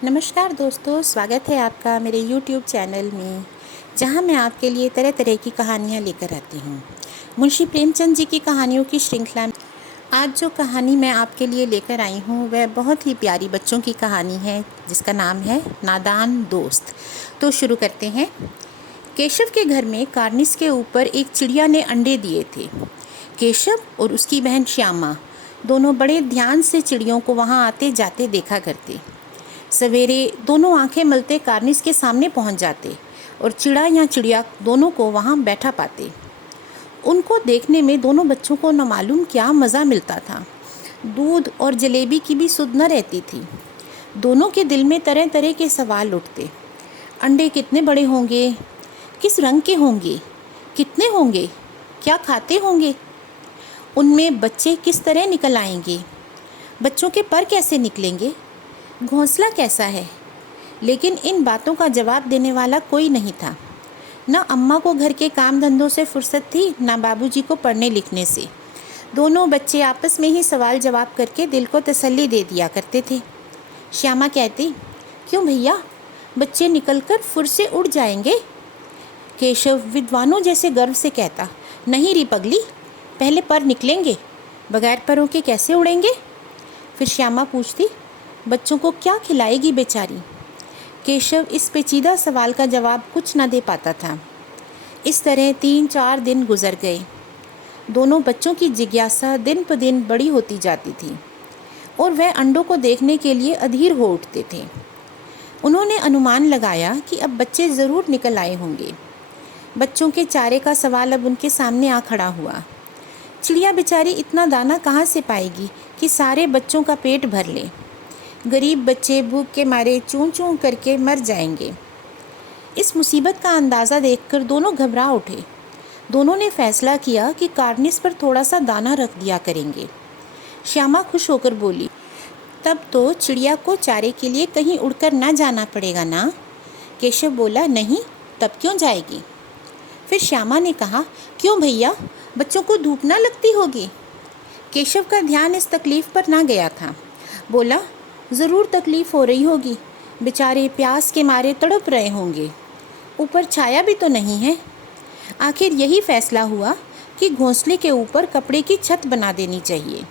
नमस्कार दोस्तों, स्वागत है आपका मेरे YouTube चैनल में, जहां मैं आपके लिए तरह तरह की कहानियां लेकर आती हूं। मुंशी प्रेमचंद जी की कहानियों की श्रृंखला में आज जो कहानी मैं आपके लिए लेकर आई हूं वह बहुत ही प्यारी बच्चों की कहानी है, जिसका नाम है नादान दोस्त। तो शुरू करते हैं। केशव के घर में कार्निस के ऊपर एक चिड़िया ने अंडे दिए थे। केशव और उसकी बहन श्यामा दोनों बड़े ध्यान से चिड़ियों को वहाँ आते जाते देखा करते। सवेरे दोनों आंखें मलते कार्निस के सामने पहुंच जाते और चिड़ा या चिड़िया दोनों को वहां बैठा पाते। उनको देखने में दोनों बच्चों को न मालूम क्या मज़ा मिलता था। दूध और जलेबी की भी सुध न रहती थी। दोनों के दिल में तरह तरह के सवाल उठते। अंडे कितने बड़े होंगे, किस रंग के होंगे, कितने होंगे, क्या खाते होंगे, उनमें बच्चे किस तरह निकल आएंगे, बच्चों के पर कैसे निकलेंगे, घोंसला कैसा है। लेकिन इन बातों का जवाब देने वाला कोई नहीं था। न अम्मा को घर के काम धंधों से फुर्सत थी, न बाबूजी को पढ़ने लिखने से। दोनों बच्चे आपस में ही सवाल जवाब करके दिल को तसल्ली दे दिया करते थे। श्यामा कहती, क्यों भैया, बच्चे निकलकर फुर से उड़ जाएंगे। केशव विद्वानों जैसे गर्व से कहता, नहीं री पगली, पहले पर निकलेंगे, बगैर परों के कैसे उड़ेंगे। फिर श्यामा पूछती, बच्चों को क्या खिलाएगी बेचारी। केशव इस पेचीदा सवाल का जवाब कुछ न दे पाता था। इस तरह 3-4 दिन गुजर गए। दोनों बच्चों की जिज्ञासा दिन पर दिन बड़ी होती जाती थी और वह अंडों को देखने के लिए अधीर हो उठते थे। उन्होंने अनुमान लगाया कि अब बच्चे ज़रूर निकल आए होंगे। बच्चों के चारे का सवाल अब उनके सामने आ खड़ा हुआ। चिड़िया बेचारी इतना दाना कहाँ से पाएगी कि सारे बच्चों का पेट भर ले। गरीब बच्चे भूख के मारे चूं चूं करके मर जाएंगे। इस मुसीबत का अंदाज़ा देखकर दोनों घबरा उठे। दोनों ने फैसला किया कि कार्निस पर थोड़ा सा दाना रख दिया करेंगे। श्यामा खुश होकर बोली, तब तो चिड़िया को चारे के लिए कहीं उड़कर ना जाना पड़ेगा ना। केशव बोला, नहीं, तब क्यों जाएगी। फिर श्यामा ने कहा, क्यों भैया, बच्चों को धूप ना लगती होगी। केशव का ध्यान इस तकलीफ़ पर ना गया था। बोला, ज़रूर तकलीफ़ हो रही होगी, बेचारे प्यास के मारे तड़प रहे होंगे, ऊपर छाया भी तो नहीं है। आखिर यही फैसला हुआ कि घोंसले के ऊपर कपड़े की छत बना देनी चाहिए।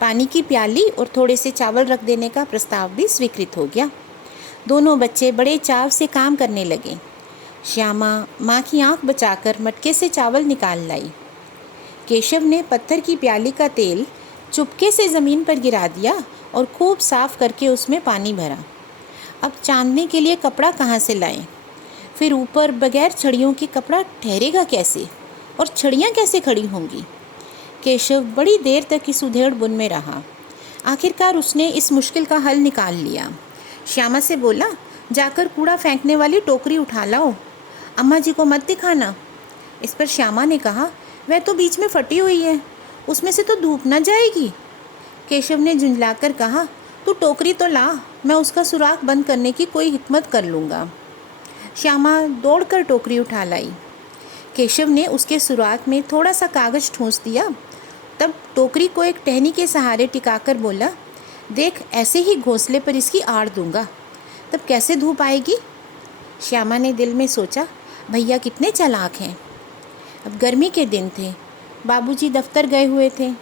पानी की प्याली और थोड़े से चावल रख देने का प्रस्ताव भी स्वीकृत हो गया। दोनों बच्चे बड़े चाव से काम करने लगे। श्यामा माँ की आंख बचाकर मटके से चावल निकाल लाई। केशव ने पत्थर की प्याली का तेल चुपके से ज़मीन पर गिरा दिया और खूब साफ करके उसमें पानी भरा। अब चांदने के लिए कपड़ा कहाँ से लाएं? फिर ऊपर बगैर छड़ियों के कपड़ा ठहरेगा कैसे, और छड़ियाँ कैसे खड़ी होंगी। केशव बड़ी देर तक इस उधेड़ बुन में रहा। आखिरकार उसने इस मुश्किल का हल निकाल लिया। श्यामा से बोला, जाकर कूड़ा फेंकने वाली टोकरी उठा लाओ, अम्मा जी को मत दिखाना। इस पर श्यामा ने कहा, वह तो बीच में फटी हुई है, उसमें से तो धूप न जाएगी। केशव ने झुंझलाकर कहा, तू टोकरी तो ला, मैं उसका सुराख बंद करने की कोई हिकमत कर लूँगा। श्यामा दौड़कर टोकरी उठा लाई। केशव ने उसके सुराख में थोड़ा सा कागज़ ठूंस दिया। तब टोकरी को एक टहनी के सहारे टिकाकर बोला, देख, ऐसे ही घोंसले पर इसकी आड़ दूंगा, तब कैसे धूप आएगी। श्यामा ने दिल में सोचा, भैया कितने चालाक हैं। अब गर्मी के दिन थे, बाबूजी दफ्तर गए हुए थे।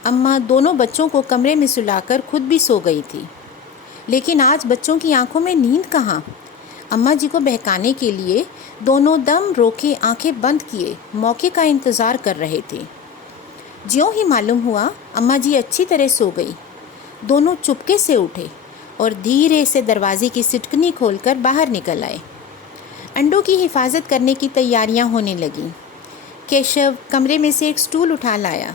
अम्मा दोनों बच्चों को कमरे में सुलाकर खुद भी सो गई थी। लेकिन आज बच्चों की आंखों में नींद कहाँ। अम्मा जी को बहकाने के लिए दोनों दम रोके आंखें बंद किए मौके का इंतज़ार कर रहे थे। ज्यों ही मालूम हुआ अम्मा जी अच्छी तरह सो गई, दोनों चुपके से उठे और धीरे से दरवाजे की सिटकनी खोलकर बाहर निकल आए। अंडों की हिफाजत करने की तैयारियां होने लगीं। केशव कमरे में से एक स्टूल उठा लाया,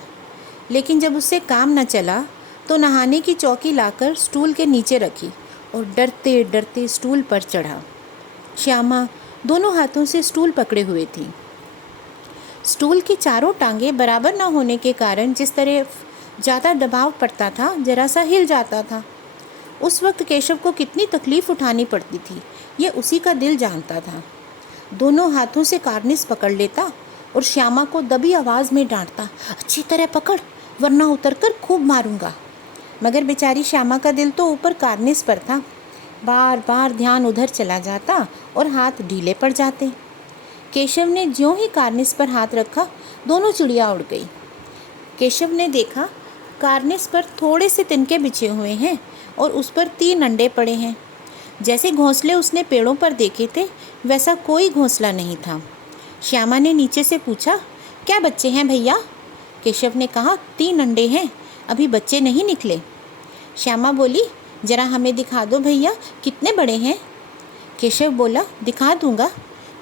लेकिन जब उससे काम न चला तो नहाने की चौकी लाकर स्टूल के नीचे रखी और डरते डरते स्टूल पर चढ़ा। श्यामा दोनों हाथों से स्टूल पकड़े हुए थी। स्टूल की चारों टांगें बराबर न होने के कारण जिस तरह ज़्यादा दबाव पड़ता था, जरा सा हिल जाता था। उस वक्त केशव को कितनी तकलीफ़ उठानी पड़ती थी, ये उसी का दिल जानता था। दोनों हाथों से कार्निस पकड़ लेता और श्यामा को दबी आवाज़ में डांटता, अच्छी तरह पकड़, वरना उतरकर खूब मारूंगा। मगर बेचारी श्यामा का दिल तो ऊपर कार्निस पर था। बार बार ध्यान उधर चला जाता और हाथ ढीले पड़ जाते। केशव ने ज्यों ही कार्निस पर हाथ रखा, दोनों चिड़िया उड़ गई। केशव ने देखा कार्निस पर थोड़े से तिनके बिछे हुए हैं और उस पर 3 अंडे पड़े हैं। जैसे घोंसले उसने पेड़ों पर देखे थे वैसा कोई घोंसला नहीं था। श्यामा ने नीचे से पूछा, क्या बच्चे हैं भैया? केशव ने कहा, 3 अंडे हैं, अभी बच्चे नहीं निकले। श्यामा बोली, जरा हमें दिखा दो भैया, कितने बड़े हैं? केशव बोला, दिखा दूंगा,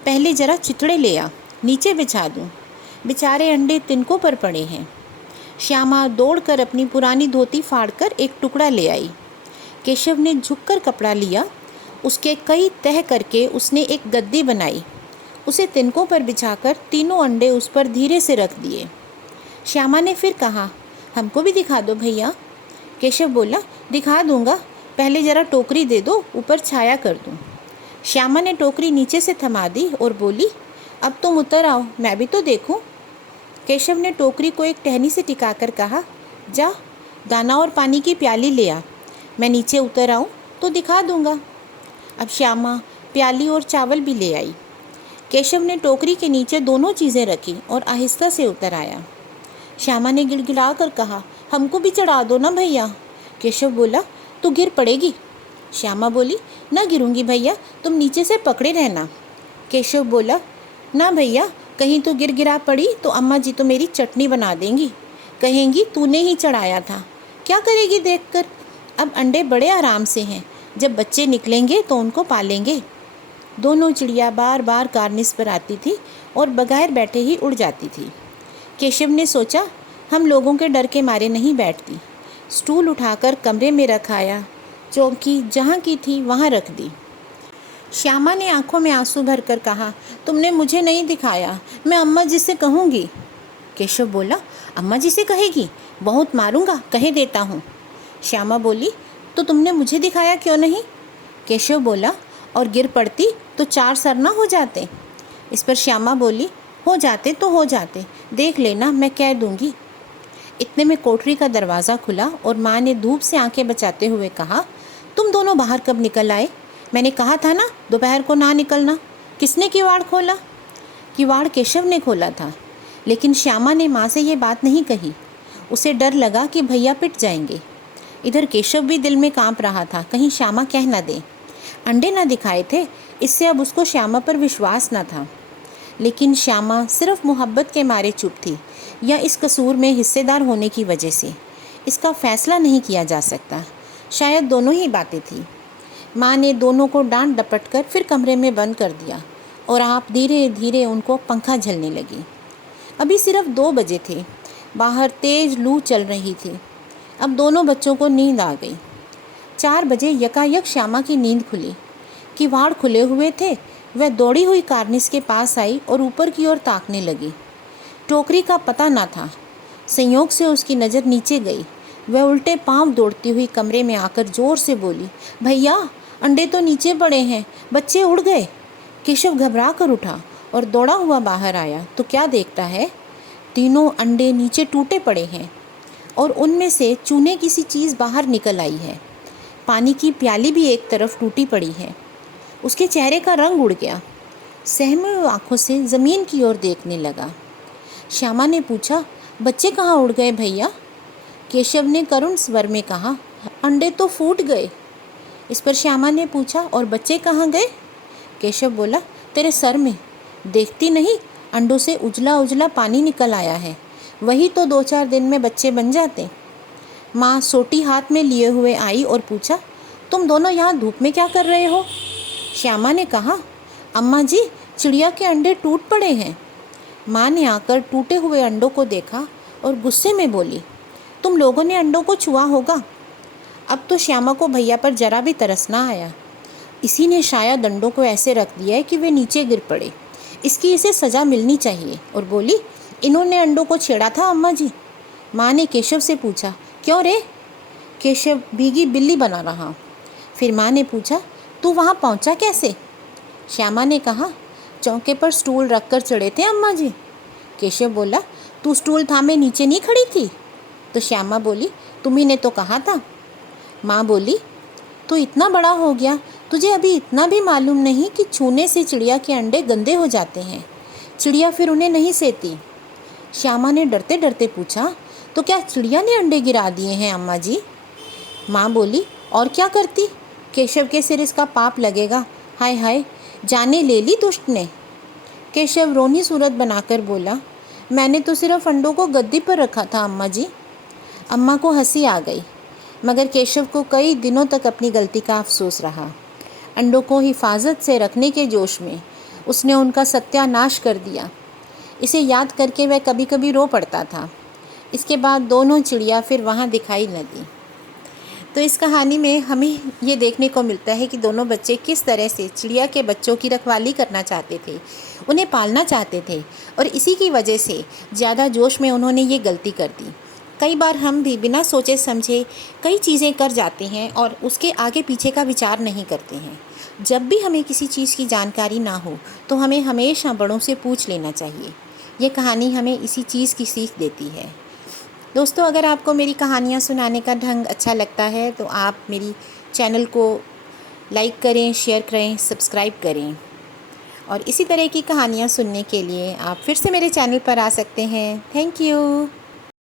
पहले जरा चिथड़े ले आ, नीचे बिछा दूं। बेचारे अंडे तिनकों पर पड़े हैं। श्यामा दौड़कर अपनी पुरानी धोती फाड़कर एक टुकड़ा ले आई। केशव ने झुककर कपड़ा लिया, उसके कई तह करके उसने एक गद्दी बनाई, उसे तिनकों पर बिछाकर तीनों अंडे उस पर धीरे से रख दिए। श्यामा ने फिर कहा, हमको भी दिखा दो भैया। केशव बोला, दिखा दूंगा, पहले ज़रा टोकरी दे दो, ऊपर छाया कर दूं। श्यामा ने टोकरी नीचे से थमा दी और बोली, अब तुम उतर आओ, मैं भी तो देखूं। केशव ने टोकरी को एक टहनी से टिकाकर कहा, जा दाना और पानी की प्याली ले आ, मैं नीचे उतर आऊँ तो दिखा दूंगा। अब श्यामा प्याली और चावल भी ले आई। केशव ने टोकरी के नीचे दोनों चीज़ें रखी और आहिस्ता से उतर आया। श्यामा ने गिड़गिड़ा कर कहा, हमको भी चढ़ा दो ना भैया। केशव बोला, तू गिर पड़ेगी। श्यामा बोली, ना गिरूंगी भैया, तुम नीचे से पकड़े रहना। केशव बोला, ना भैया, कहीं तो गिर गिरा पड़ी तो अम्मा जी तो मेरी चटनी बना देंगी, कहेंगी तूने ही चढ़ाया था। क्या करेगी देखकर? अब अंडे बड़े आराम से हैं, जब बच्चे निकलेंगे तो उनको पालेंगे। दोनों चिड़िया बार बार कार्निस पर आती थी और बगैर बैठे ही उड़ जाती थी। केशव ने सोचा, हम लोगों के डर के मारे नहीं बैठती। स्टूल उठाकर कमरे में रखाया, चौकी जहाँ की थी वहाँ रख दी। श्यामा ने आंखों में आंसू भरकर कहा, तुमने मुझे नहीं दिखाया, मैं अम्मा जी से कहूँगी। केशव बोला, अम्मा जी से कहेगी? बहुत मारूंगा, कहे देता हूँ। श्यामा बोली, तो तुमने मुझे दिखाया क्यों नहीं? केशव बोला, और गिर पड़ती तो 4 सर ना हो जाते। इस पर श्यामा बोली, हो जाते तो हो जाते, देख लेना, मैं कह दूंगी। इतने में कोठरी का दरवाज़ा खुला और माँ ने धूप से आंखें बचाते हुए कहा, तुम दोनों बाहर कब निकल आए? मैंने कहा था ना दोपहर को ना निकलना। किसने किवाड़ खोला? किवाड़ केशव ने खोला था, लेकिन श्यामा ने माँ से ये बात नहीं कही। उसे डर लगा कि भैया पिट जाएंगे। इधर केशव भी दिल में कांप रहा था, कहीं श्यामा कह न दे। अंडे न दिखाए थे, इससे अब उसको श्यामा पर विश्वास न था। लेकिन श्यामा सिर्फ मोहब्बत के मारे चुप थी, या इस कसूर में हिस्सेदार होने की वजह से। इसका फैसला नहीं किया जा सकता, शायद दोनों ही बातें थी। माँ ने दोनों को डांट डपट कर फिर कमरे में बंद कर दिया और आप धीरे धीरे उनको पंखा झलने लगी। अभी सिर्फ 2 बजे थे, बाहर तेज़ लू चल रही थी। अब दोनों बच्चों को नींद आ गई। 4 बजे यकायक श्यामा की नींद खुली। किवाड़ खुले हुए थे। वह दौड़ी हुई कार्निस के पास आई और ऊपर की ओर ताकने लगी। टोकरी का पता न था। संयोग से उसकी नज़र नीचे गई। वह उल्टे पांव दौड़ती हुई कमरे में आकर ज़ोर से बोली, भैया, अंडे तो नीचे पड़े हैं, बच्चे उड़ गए। केशव घबरा कर उठा और दौड़ा हुआ बाहर आया तो क्या देखता है, तीनों अंडे नीचे टूटे पड़े हैं और उनमें से चूने की सी चीज़ बाहर निकल आई है। पानी की प्याली भी एक तरफ टूटी पड़ी है। उसके चेहरे का रंग उड़ गया। सहमे हुए आँखों से ज़मीन की ओर देखने लगा। श्यामा ने पूछा, बच्चे कहाँ उड़ गए भैया? केशव ने करुण स्वर में कहा, अंडे तो फूट गए। इस पर श्यामा ने पूछा, और बच्चे कहाँ गए? केशव बोला, तेरे सर में, देखती नहीं, अंडों से उजला उजला पानी निकल आया है, वही तो 2-4 दिन में बच्चे बन जाते। माँ सोटी हाथ में लिए हुए आई और पूछा, तुम दोनों यहाँ धूप में क्या कर रहे हो? श्यामा ने कहा, अम्मा जी, चिड़िया के अंडे टूट पड़े हैं। माँ ने आकर टूटे हुए अंडों को देखा और गुस्से में बोली, तुम लोगों ने अंडों को छुआ होगा। अब तो श्यामा को भैया पर जरा भी तरस ना आया। इसी ने शायद अंडों को ऐसे रख दिया है कि वे नीचे गिर पड़े। इसकी इसे सज़ा मिलनी चाहिए। और बोली, इन्होंने अंडों को छेड़ा था अम्मा जी। माँ ने केशव से पूछा, क्यों रे? केशव भीगी बिल्ली बना रहा। फिर माँ ने पूछा, तू वहाँ पहुँचा कैसे? श्यामा ने कहा, चौके पर स्टूल रख कर चढ़े थे अम्मा जी। केशव बोला, तू स्टूल थामे नीचे नहीं खड़ी थी? तो श्यामा बोली, तुम्ही ने तो कहा था। माँ बोली, तो इतना बड़ा हो गया, तुझे अभी इतना भी मालूम नहीं कि छूने से चिड़िया के अंडे गंदे हो जाते हैं। चिड़िया फिर उन्हें नहीं सेती। श्यामा ने डरते डरते पूछा, तो क्या चिड़िया ने अंडे गिरा दिए हैं अम्मा जी? माँ बोली, और क्या करती? केशव के सिर इसका पाप लगेगा। हाय हाय, जाने ले ली दुष्ट ने। केशव रोनी सूरत बनाकर बोला, मैंने तो सिर्फ अंडों को गद्दी पर रखा था अम्मा जी। अम्मा को हंसी आ गई, मगर केशव को कई दिनों तक अपनी गलती का अफसोस रहा। अंडों को हिफाजत से रखने के जोश में उसने उनका सत्यानाश कर दिया। इसे याद करके वह कभी कभी रो पड़ता था। इसके बाद दोनों चिड़िया फिर वहाँ दिखाई न दी। तो इस कहानी में हमें ये देखने को मिलता है कि दोनों बच्चे किस तरह से चिड़िया के बच्चों की रखवाली करना चाहते थे, उन्हें पालना चाहते थे, और इसी की वजह से ज़्यादा जोश में उन्होंने ये गलती कर दी। कई बार हम भी बिना सोचे समझे कई चीज़ें कर जाते हैं और उसके आगे पीछे का विचार नहीं करते हैं। जब भी हमें किसी चीज़ की जानकारी ना हो तो हमें हमेशा बड़ों से पूछ लेना चाहिए। ये कहानी हमें इसी चीज़ की सीख देती है। दोस्तों, अगर आपको मेरी कहानियाँ सुनाने का ढंग अच्छा लगता है तो आप मेरी चैनल को लाइक करें, शेयर करें, सब्सक्राइब करें। और इसी तरह की कहानियाँ सुनने के लिए आप फिर से मेरे चैनल पर आ सकते हैं। Thank you.